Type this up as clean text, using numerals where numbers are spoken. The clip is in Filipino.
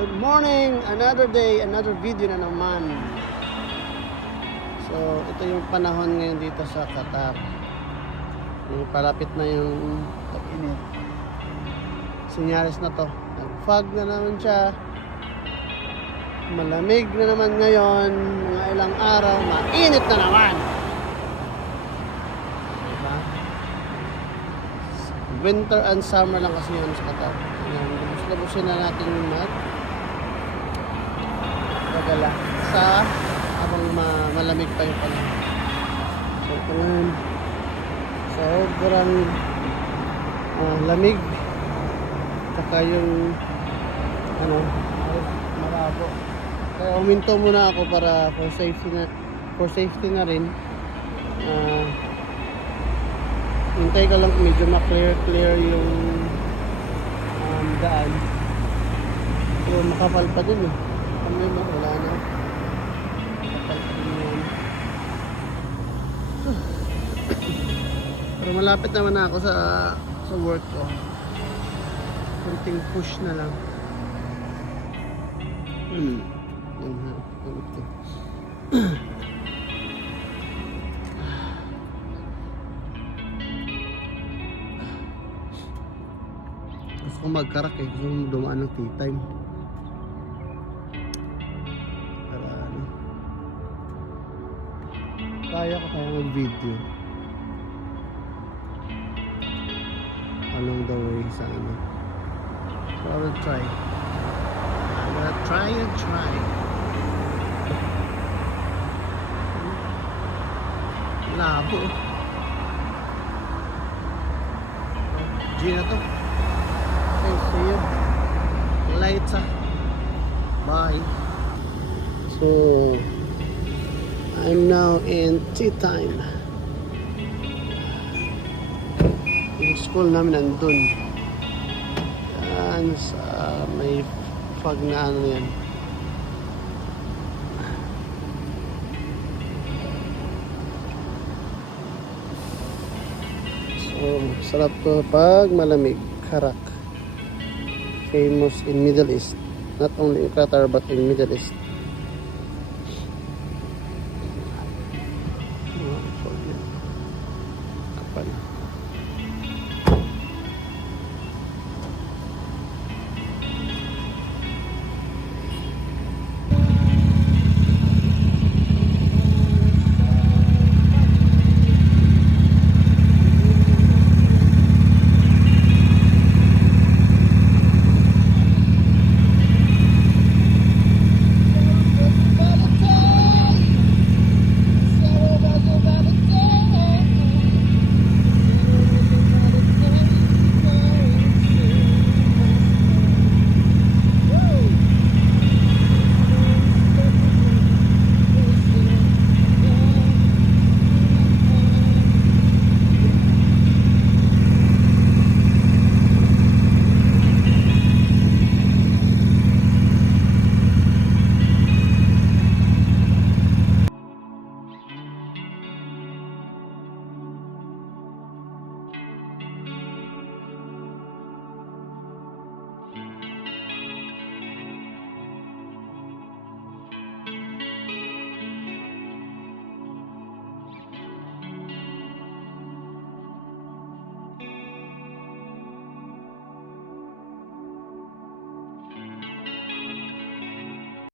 Good morning! Another day, another video na naman. So, ito yung panahon ngayon dito sa Qatar. Yung palapit na yung tag-init. Sinyalis na to. Nag-fog na naman siya. Malamig na naman ngayon. Mga ilang araw, mainit na naman. Diba? Winter and summer lang kasi yun sa Qatar. Labusin na natin yung mat. Gagala sa habang malamig pa yung panahon. So ito ngayon, sobrang lamig. Saka yung marabo. Kaya uminto muna ako para for safety na rin. Hintay ko lang medyo ma-clear yung daan. So makapal pa din eh. Kami ba? Wala na. Makapal pa din yan. Pero malapit naman na ako sa work ko. Kunting push na lang. Gusto kong magkarak eh. Gusto kong dumaan ng tea time. Para ano. Kaya ko kaya mag-video. Along the way sa ano. So I will try. I'm gonna try and try. Labo. G na to. Okay, see you later. Bye. So I'm now in tea time. Yung school namin nandun. Yan sa may fog na ano yan. So sarap to pag malamig. Karak. Famous in Middle East. Not only in Qatar but in Middle East.